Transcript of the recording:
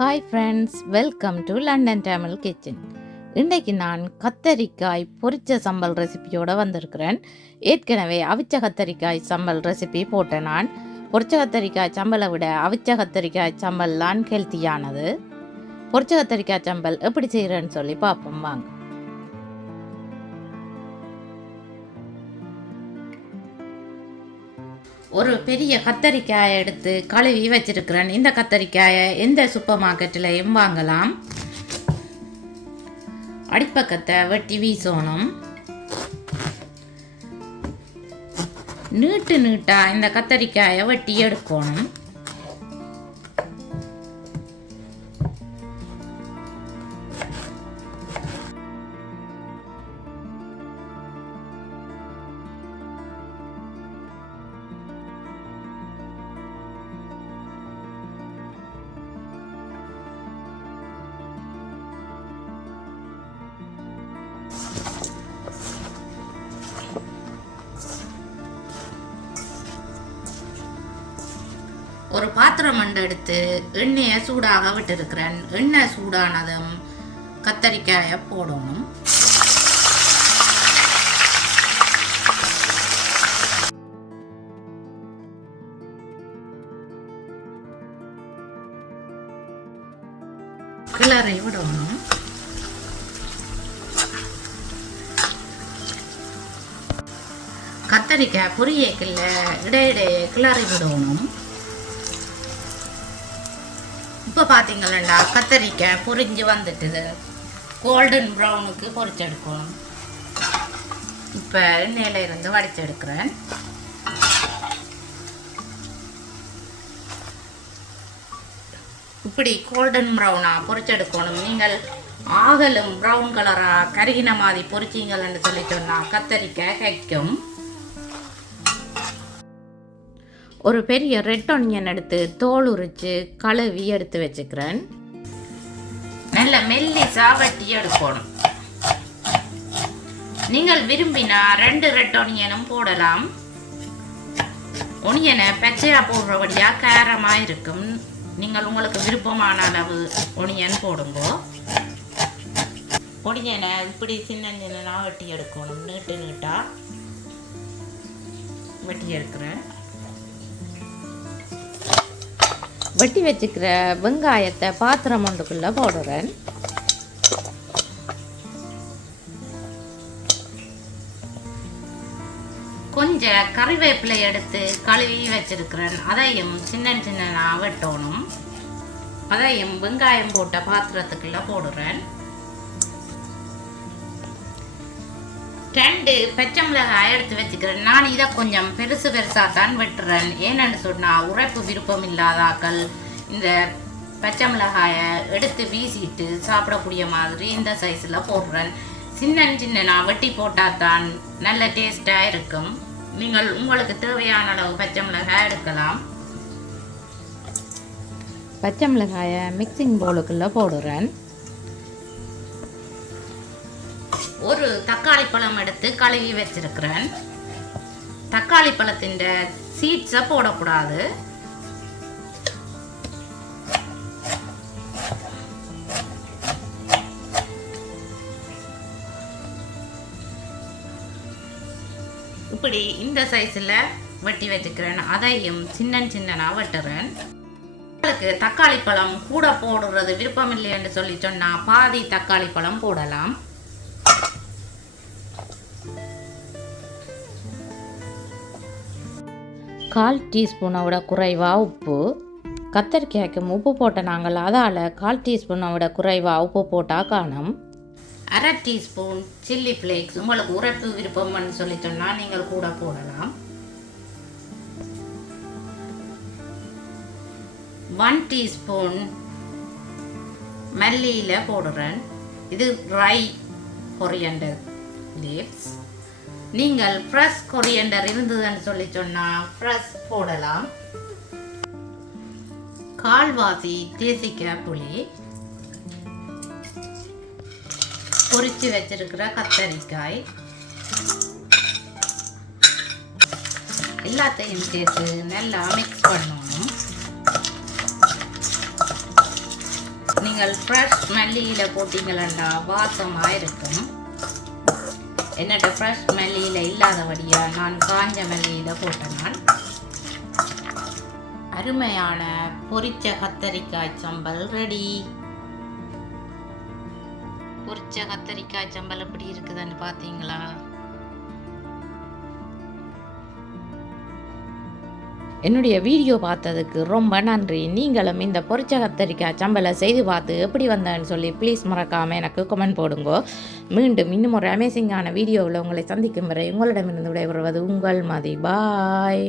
Hi friends, welcome to London Tamil kitchen. இன்றைக்கு நான் கத்தரிக்காய் பொரிச்ச சம்பல் ரெசிபியோடு வந்திருக்கிறேன். ஏற்கனவே அவிச்ச கத்தரிக்காய் சம்பல் ரெசிபி போட்டேன். நான் பொரிச்ச கத்தரிக்காய் சம்பலை விட அவிச்ச கத்தரிக்காய் சம்பல்லாம் ஹெல்த்தியானது. பொரிச்ச கத்தரிக்காய் சம்பல் எப்படி செய்கிறேன்னு சொல்லி பார்ப்போம் வாங்க. ஒரு பெரிய கத்தரிக்காயை எடுத்து கழுவி வச்சிருக்கிறேன். இந்த கத்தரிக்காயை எந்த சூப்பர் மார்க்கெட்லையும் வாங்கலாம். அடிப்பக்கத்தை வெட்டி வீசணும். நீட்டாக இந்த கத்தரிக்காயை வெட்டி எடுக்கணும். ஒரு பாத்திரம் எடுத்து எண்ணெயை சூடாக விட்டுருக்கிறேன். எண்ணெய் சூடானதும் கத்தரிக்காயை போடணும். கிளறி விடணும். கத்தரிக்காய் பொரியக்கில்ல இடையிடையே கிளறி விடணும். இப்போ பார்த்தீங்களா, கத்தரிக்காய் பொரிஞ்சு வந்துட்டுது. கோல்டன் ப்ரௌனுக்கு பொரிச்செடுக்கணும். இப்போ எண்ணெயில இருந்து வடிச்செடுக்கிறேன். இப்படி கோல்டன் ப்ரௌனாக பொரிச்செடுக்கணும். நீங்கள் ஆகலும் ப்ரௌன் கலராக கருகின மாதிரி பொரிச்சிங்கள்னு சொல்லி சொன்னால் கத்தரிக்காய் கைக்கும். ஒரு பெரிய ரெட் ஆனியன் எடுத்து தோல் உரித்து கழுவி எடுத்து வச்சுக்கிறேன். நல்ல மெல்லிசா வட்டி எடுக்கணும். நீங்கள் விரும்பினா 2 ரெட் ஆனியனும் போடலாம். ஒனியனை பச்சையாக போடுறபடியாக காரமாக இருக்கும். நீங்கள் உங்களுக்கு விருப்பமான அளவு ஒனியன் போடுங்க. ஒனியனை இப்படி சின்ன சின்னதாக வெட்டி எடுக்கணும். நீட்டாக வெட்டி எடுக்கிறேன். வெட்டி வச்சுக்கிற வெங்காயத்தை பாத்திரம் ஒன்றுக்குள்ளே போடுறேன். கொஞ்சம் கறிவேப்பிலை எடுத்து கழுவி வச்சிருக்கிறேன். அதையும் சின்ன சின்னதாக வெட்டணும். அதையும் வெங்காயம் போட்ட பாத்திரத்துக்குள்ள போடுறேன். 2 பச்சை மிளகாய் எடுத்து வச்சுக்கிறேன். நான் இதை கொஞ்சம் பெருசாக தான் வெட்டுறேன். ஏன்னு சொன்னால் உரைப்பு விருப்பம் இல்லாதாக்கள் இந்த பச்சை மிளகாயை எடுத்து வீசிட்டு சாப்பிடக்கூடிய மாதிரி இந்த சைஸில் போடுறேன். சின்ன நான் வெட்டி போட்டால் தான் நல்ல டேஸ்டாக இருக்கும். நீங்கள் உங்களுக்கு தேவையான அளவு பச்சை மிளகாய் எடுக்கலாம். பச்சை மிளகாயை மிக்சிங் பவுலுக்குள்ளே போடுறேன். ஒரு தக்காளி பழம் எடுத்து கழுவி வச்சிருக்கிறேன். தக்காளி பழத்தின் சீட்ஸை போடக்கூடாது. இப்படி இந்த சைஸில் வெட்டி வச்சுக்கிறேன். அதையும் சின்னனா வெட்டுறேன். உங்களுக்கு தக்காளி பழம் கூட போடுறது விருப்பம் இல்லைன்னு சொல்லி சொன்னால் பாதி தக்காளி பழம் போடலாம். கால் டீஸ்பூனை விட குறைவாக உப்பு. கத்தரிக்காய்க்கு உப்பு போட்ட நாங்கள் அதால் 1/4 டீஸ்பூனை விட குறைவாக உப்பு போட்டால் காணும். 1/2 டீஸ்பூன் சில்லி ஃப்ளேக்ஸ். உங்களுக்கு உரைப்பு விருப்பம்னு சொல்லி சொன்னால் நீங்கள் கூட போடலாம். 1 டீஸ்பூன் மல்லியில் போடுறேன். இது ட்ரை கொரியாண்டர் லீவ்ஸ். நீங்கள் ஃப்ரெஷ் கொரியாண்டர் இருந்ததுன்னு சொல்லி சொன்னால் ஃப்ரெஷ் போடலாம். 1/4 தேசிக்காய் புளி, பொரிச்சு வச்சிருக்கிற கத்தரிக்காய் எல்லாத்தையும் சேர்த்து நல்லா மிக்ஸ் பண்ணணும். நீங்கள் ஃப்ரெஷ் மல்லியில் போட்டிங்களா வாசமாக இருக்கும். என்னோட ஃப்ரெஷ் மல்லியில் இல்லாதபடியாக நான் காஞ்ச மல்லியில் போட்டேன். நான் அருமையான பொரிச்ச கத்தரிக்காய் சம்பல் ரெடி. பொரிச்ச கத்தரிக்காய் சம்பல் எப்படி இருக்குதுன்னு பார்த்தீங்களா? என்னுடைய வீடியோ பார்த்ததுக்கு ரொம்ப நன்றி. நீங்களும் இந்த பொரிச்ச கத்தரிக்காய் சம்பலை செய்து பார்த்து எப்படி வந்தேன்னு சொல்லி ப்ளீஸ் மறக்காமல் எனக்கு கமெண்ட் போடுங்க. மீண்டும் இன்னும் ஒரு அமேசிங்கான வீடியோவில் உங்களை சந்திக்கும் வரை உங்களிடமிருந்து விடைபெறுவது உங்கள் மதி. பாய்.